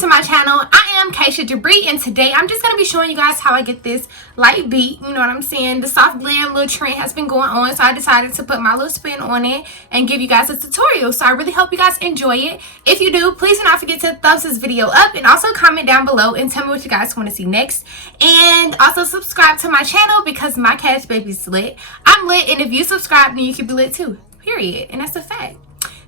to my channel. I am kashiajabre, and today I'm just going to be showing you guys how I get this light beat. You know what I'm saying? The soft glam little trend has been going on, so I decided to put my little spin on it and give you guys a tutorial. So I really hope you guys enjoy it. If you do, please do not forget to thumbs this video up and also comment down below and tell me what you guys want to see next. And also subscribe to my channel because my cash baby's lit. I'm lit, and if you subscribe, then you can be lit too. Period. And that's a fact.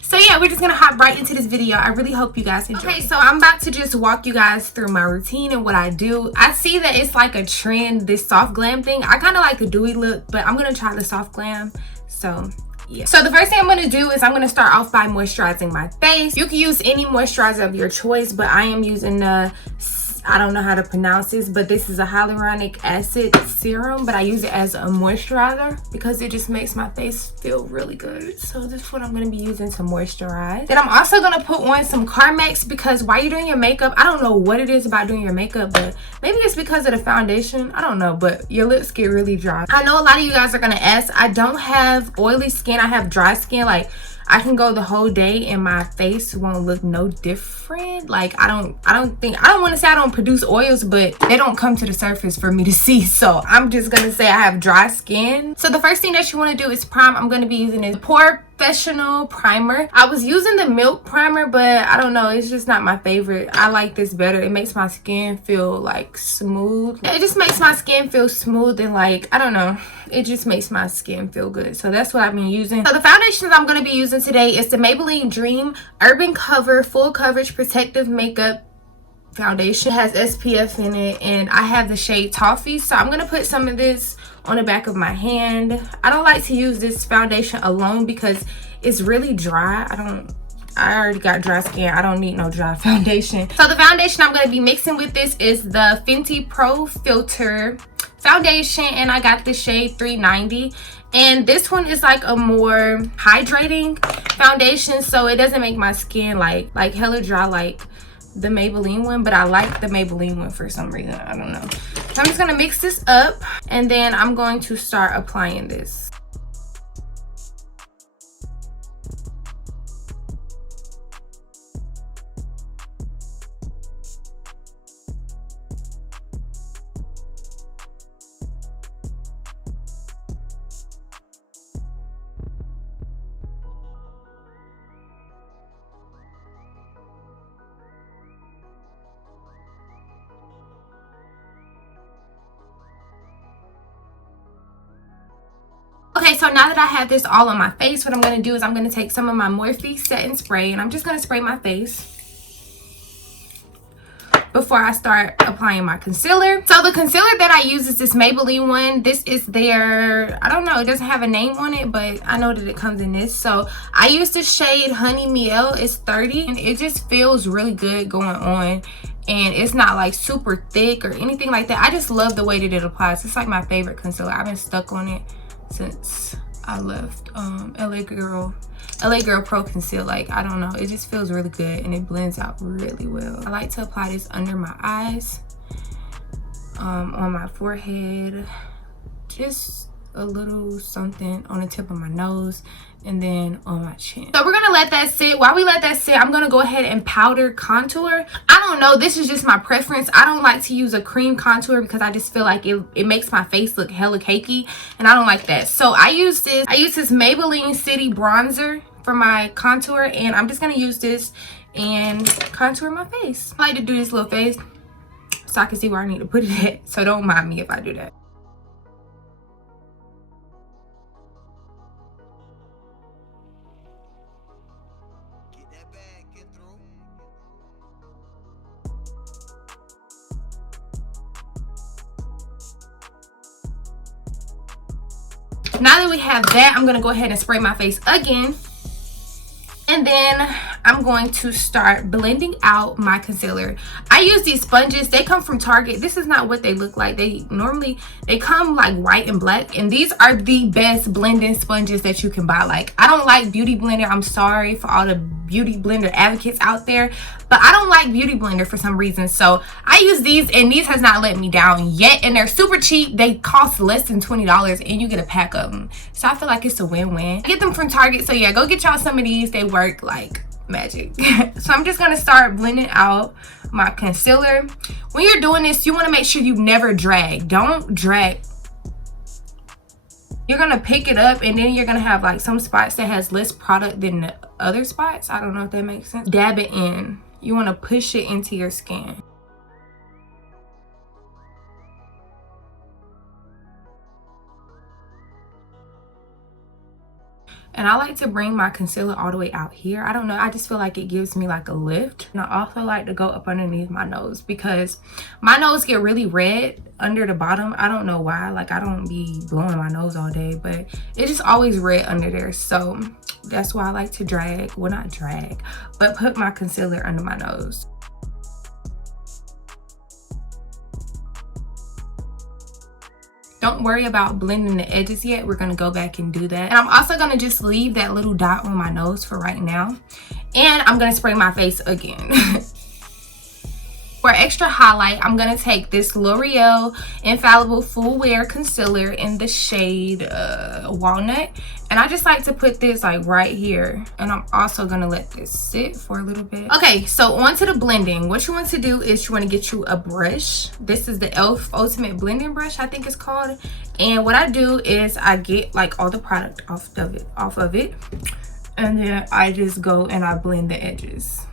So yeah, we're just gonna hop right into this video. I really hope you guys enjoy. Okay, so I'm about to just walk you guys through my routine and what I do. I see that it's like a trend, this soft glam thing. I kind of like the dewy look, but I'm gonna try the soft glam. So yeah. So the first thing I'm gonna do is I'm gonna start off by moisturizing my face. You can use any moisturizer of your choice, but I am using the, I don't know how to pronounce this, but this is a hyaluronic acid serum, but I use it as a moisturizer because it just makes my face feel really good. So this is what I'm going to be using to moisturize. Then I'm also going to put on some Carmex because while you're doing your makeup, I don't know what it is about doing your makeup, but maybe it's because of the foundation. I don't know, but your lips get really dry. I know a lot of you guys are going to ask, I don't have oily skin. I have dry skin. Like, I can go the whole day and my face won't look no different. Like, I don't want to say I don't produce oils, but they don't come to the surface for me to see. So I'm just gonna say I have dry skin. So the first thing that you want to do is prime. I'm gonna be using this Professional primer. I was using the milk primer, but I don't know, it's just not my favorite. I like this better. It makes my skin feel like smooth. It just makes my skin feel smooth and like, I don't know, it just makes my skin feel good. So that's what I've been using. So the foundations I'm going to be using today is the Maybelline Dream Urban Cover Full Coverage Protective Makeup Foundation. It has SPF in it, and I have the shade Toffee. So I'm going to put some of this on the back of my hand. I don't like to use this foundation alone because it's really dry. I already got dry skin. I don't need no dry foundation. So the foundation I'm going to be mixing with this is the Fenty Pro Filter foundation, and I got the shade 390. And this one is like a more hydrating foundation, so it doesn't make my skin like hella dry like the Maybelline one, but I like the Maybelline one for some reason. I don't know. So I'm just gonna mix this up, and then I'm going to start applying this. Okay, so now that I have this all on my face, what I'm going to do is I'm going to take some of my Morphe setting spray, and I'm just going to spray my face before I start applying my concealer. So the concealer that I use is this Maybelline one. This is their, I don't know, it doesn't have a name on it, but I know that it comes in this. So I use the shade Honey Miel. It's 30, and it just feels really good going on. And it's not like super thick or anything like that. I just love the way that it applies. It's like my favorite concealer. I've been stuck on it since I left LA Girl Pro Conceal. Like, I don't know, it just feels really good and it blends out really well. I like to apply this under my eyes, on my forehead, just a little something on the tip of my nose, and then on my chin. So we're gonna let that sit. While we let that sit, I'm gonna go ahead and powder contour. I don't know, this is just my preference. I don't like to use a cream contour because I just feel like it makes my face look hella cakey, and I don't like that. So I use this Maybelline City bronzer for my contour, and I'm just gonna use this and contour my face. I like to do this little face so I can see where I need to put it at, so don't mind me if I do that. Now that we have that, I'm going to go ahead and spray my face again. And then I'm going to start blending out my concealer. I use these sponges. They come from Target. This is not what they look like. They come like white and black. And these are the best blending sponges that you can buy. Like, I don't like Beauty Blender. I'm sorry for all the Beauty Blender advocates out there, but I don't like Beauty Blender for some reason. So I use these, and these has not let me down yet. And they're super cheap. They cost less than $20, and you get a pack of them. So I feel like it's a win-win. Get them from Target. So yeah, go get y'all some of these. They work like magic. So I'm just gonna start blending out my concealer. When you're doing this, you want to make sure you never drag. Don't drag. You're gonna pick it up and then you're gonna have like some spots that has less product than the other spots. I don't know if that makes sense. Dab it in. You want to push it into your skin. And I like to bring my concealer all the way out here. I don't know, I just feel like it gives me like a lift. And I also like to go up underneath my nose because my nose get really red under the bottom. I don't know why, like I don't be blowing my nose all day, but it's just always red under there. So that's why I like to drag, well not drag, but put my concealer under my nose. Don't worry about blending the edges yet. We're gonna go back and do that. And I'm also gonna just leave that little dot on my nose for right now. And I'm gonna spray my face again. For extra highlight, I'm gonna take this L'Oreal Infallible Full Wear Concealer in the shade Walnut. And I just like to put this like right here. And I'm also gonna let this sit for a little bit. Okay, so on to the blending. What you want to do is you wanna get you a brush. This is the e.l.f. Ultimate Blending Brush, I think it's called. And what I do is I get like all the product off of it. And then I just go and I blend the edges.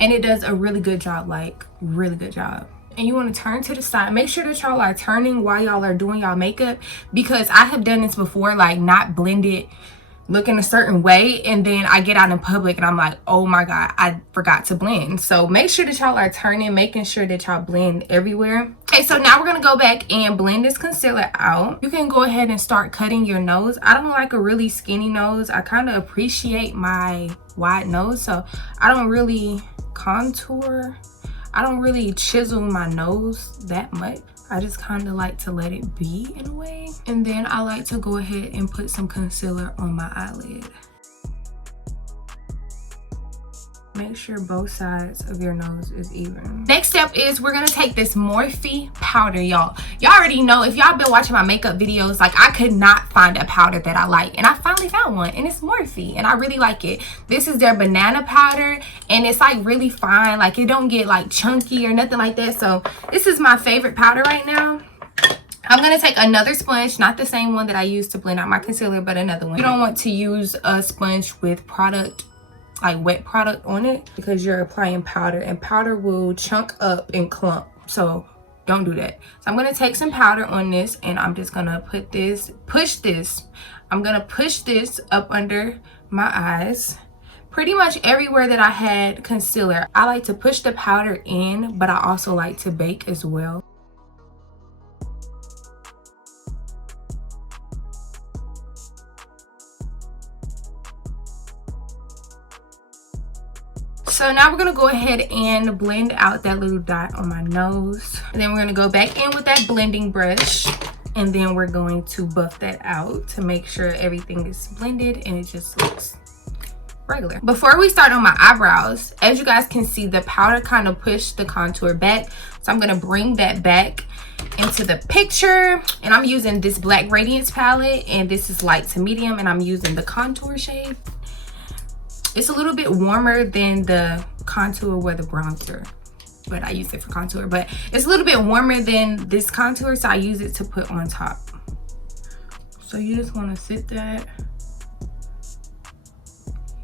And it does a really good job, like really good job. And you want to turn to the side. Make sure that y'all are turning while y'all are doing y'all makeup, because I have done this before, like not blended looking a certain way, and then I get out in public and I'm like, oh my god, I forgot to blend. So make sure that y'all are turning, making sure that y'all blend everywhere. Okay, so now we're gonna go back and blend this concealer out. You can go ahead and start cutting your nose. I don't like a really skinny nose. I kind of appreciate my wide nose, so I don't really contour. I don't really chisel my nose that much. I just kind of like to let it be in a way. And then I like to go ahead and put some concealer on my eyelid. Make sure both sides of your nose is even. Next step is we're gonna take this Morphe powder, y'all. Y'all already know, if y'all been watching my makeup videos, like I could not find a powder that I like, and I finally found one, and it's Morphe, and I really like it. This is their banana powder, and it's like really fine. Like it don't get like chunky or nothing like that. So this is my favorite powder right now. I'm going to take another sponge, not the same one that I used to blend out my concealer, but another one. You don't want to use a sponge with product, like wet product on it, because you're applying powder, and powder will chunk up and clump. So don't do that. So I'm going to take some powder on this, and I'm just going to push this. I'm going to push this up under my eyes. Pretty much everywhere that I had concealer. I like to push the powder in, but I also like to bake as well. So now we're gonna go ahead and blend out that little dot on my nose. And then we're gonna go back in with that blending brush, and then we're going to buff that out to make sure everything is blended and it just looks regular. Before we start on my eyebrows, as you guys can see, the powder kind of pushed the contour back. So I'm gonna bring that back into the picture, and I'm using this Black Radiance palette, and this is light to medium, and I'm using the contour shade. It's a little bit warmer than the contour with the bronzer, but I use it for contour. But it's a little bit warmer than this contour, so I use it to put on top. So you just want to sit that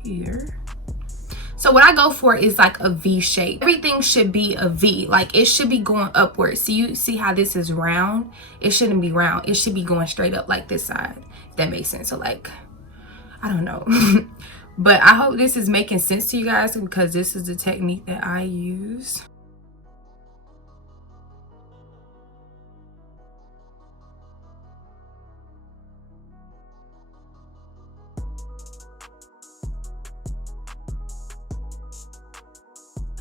here. So what I go for is like a V shape. Everything should be a V, like it should be going upwards. So you see how this is round? It shouldn't be round. It should be going straight up like this side, if that makes sense. So like, I don't know. But I hope this is making sense to you guys, because this is the technique that I use.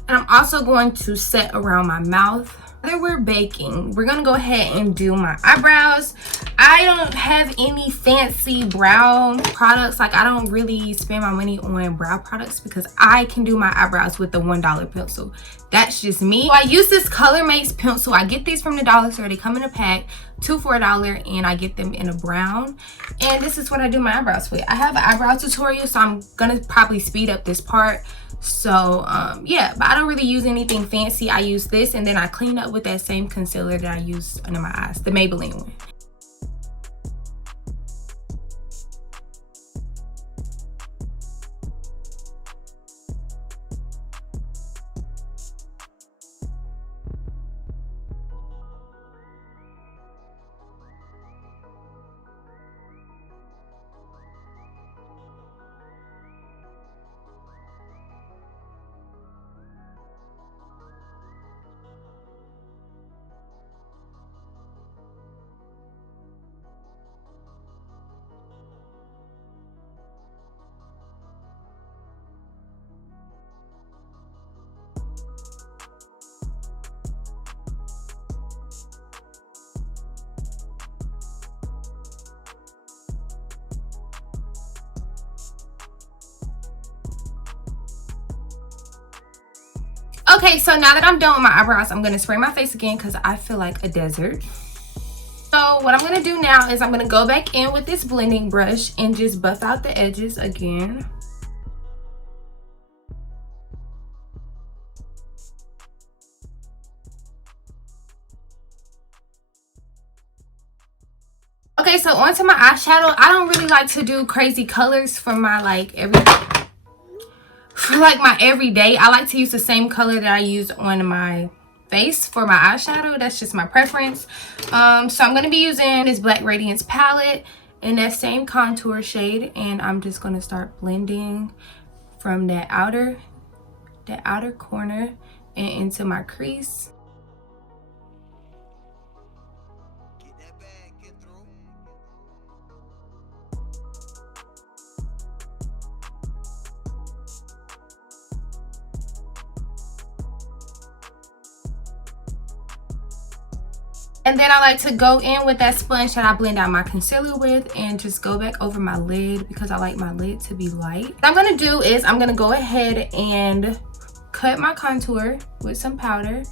And I'm also going to set around my mouth. Whether we're baking, we're gonna go ahead and do my eyebrows. I don't have any fancy brow products. Like, I don't really spend my money on brow products because I can do my eyebrows with the $1 pencil. That's just me. So I use this Color Makes pencil. I get these from the dollar store. They come in a pack, 2 for $1, and I get them in a brown. And this is what I do my eyebrows with. I have an eyebrow tutorial, so I'm gonna probably speed up this part. So yeah, but I don't really use anything fancy. I use this, and then I clean up with that same concealer that I use under my eyes, the Maybelline one. Okay, so now that I'm done with my eyebrows, I'm gonna spray my face again because I feel like a desert. So what I'm gonna do now is I'm gonna go back in with this blending brush and just buff out the edges again. Okay, so onto my eyeshadow. I don't really like to do crazy colors for my my everyday. I like to use the same color that I use on my face for my eyeshadow. That's just my preference. So I'm going to be using this Black Radiance palette in that same contour shade, and I'm just going to start blending from that outer corner and into my crease. And then I like to go in with that sponge that I blend out my concealer with and just go back over my lid because I like my lid to be light. What I'm going to do is I'm going to go ahead and cut my contour with some powder.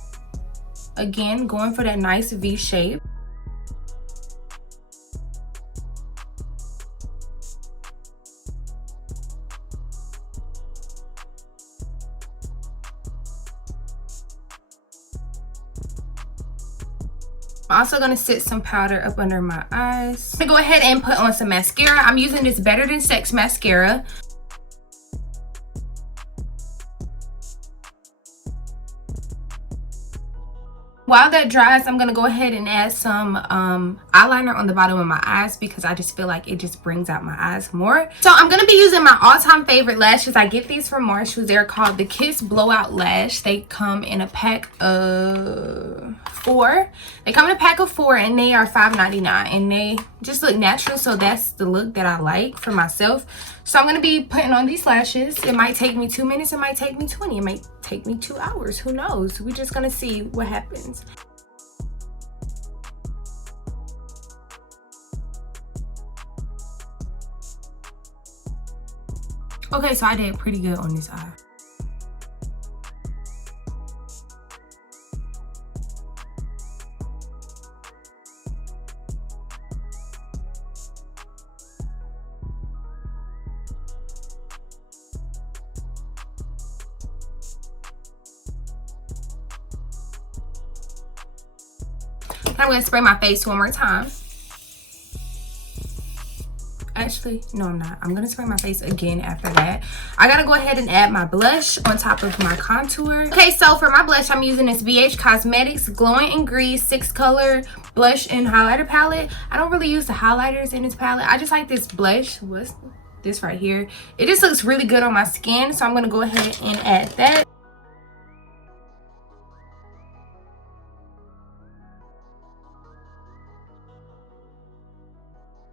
Again, going for that nice V shape. I'm also going to set some powder up under my eyes. I'm going to go ahead and put on some mascara. I'm using this Better Than Sex mascara. While that dries, I'm going to go ahead and add some eyeliner on the bottom of my eyes because I just feel like it just brings out my eyes more. So I'm going to be using my all-time favorite lashes. I get these from Marshalls. They're called the Kiss Blowout Lash. They come in a pack of 4. They come in a pack of 4 and they are $5.99 and they just look natural. So that's the look that I like for myself. So I'm going to be putting on these lashes. It might take me 2 minutes. It might take me 20. It might take me 2 hours. Who knows? We're just going to see what happens. Okay, so I did pretty good on this eye. I'm going to spray my face one more time. Actually, no, I'm not. I'm going to spray my face again after that. I got to go ahead and add my blush on top of my contour. Okay, so for my blush, I'm using this BH Cosmetics Glowing in Grease 6-color blush and highlighter palette. I don't really use the highlighters in this palette. I just like this blush. What's this right here? It just looks really good on my skin, so I'm going to go ahead and add that.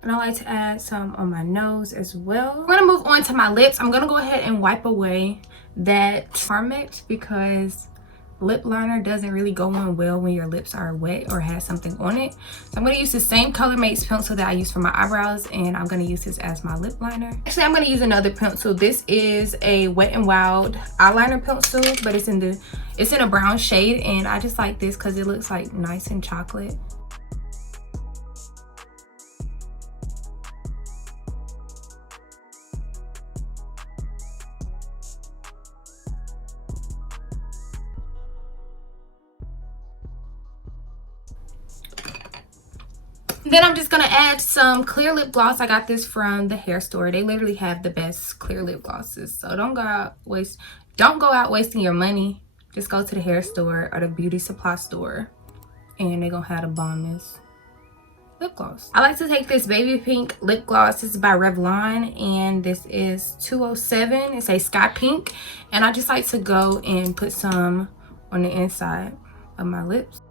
And I like to add some on my nose as well. I'm going to move on to my lips. I'm going to go ahead and wipe away that Carmex because lip liner doesn't really go on well when your lips are wet or has something on it. So I'm going to use the same Color Mates pencil that I use for my eyebrows, and I'm going to use this as my lip liner. Actually, I'm going to use another pencil. This is a Wet n Wild eyeliner pencil, but it's in a brown shade, and I just like this because it looks like nice and chocolate. Then I'm just gonna add some clear lip gloss. I got this from the hair store. They literally have the best clear lip glosses. So don't go out wasting your money. Just go to the hair store or the beauty supply store, and they're gonna have the bombest lip gloss. I like to take this baby pink lip gloss. This is by Revlon, and this is 207. It's a sky pink, and I just like to go and put some on the inside of my lips.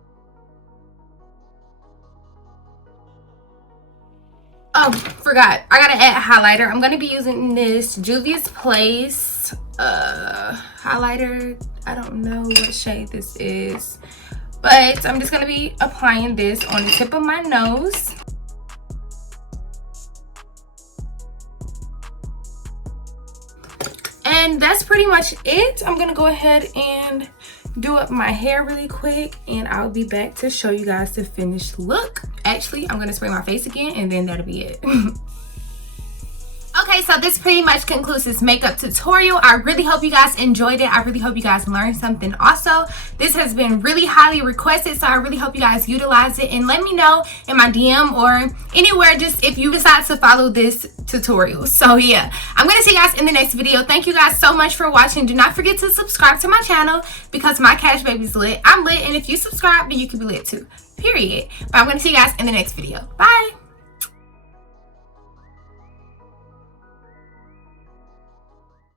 Oh, forgot. I gotta add highlighter. I'm gonna be using this Juvia's Place highlighter. I don't know what shade this is, but I'm just gonna be applying this on the tip of my nose. And that's pretty much it. I'm gonna go ahead and do up my hair really quick, and I'll be back to show you guys the finished look. Actually, I'm gonna spray my face again, and then that'll be it. Okay, so this pretty much concludes this makeup tutorial. I really hope you guys enjoyed it. I really hope you guys learned something also. This has been really highly requested, so I really hope you guys utilize it, and let me know in my DM or anywhere just if you decide to follow this tutorial. So yeah, I'm gonna see you guys in the next video. Thank you guys so much for watching. Do not forget to subscribe to my channel because my Cash Baby's lit. I'm lit, and if you subscribe, then you can be lit too, period. But I'm gonna see you guys in the next video. Bye.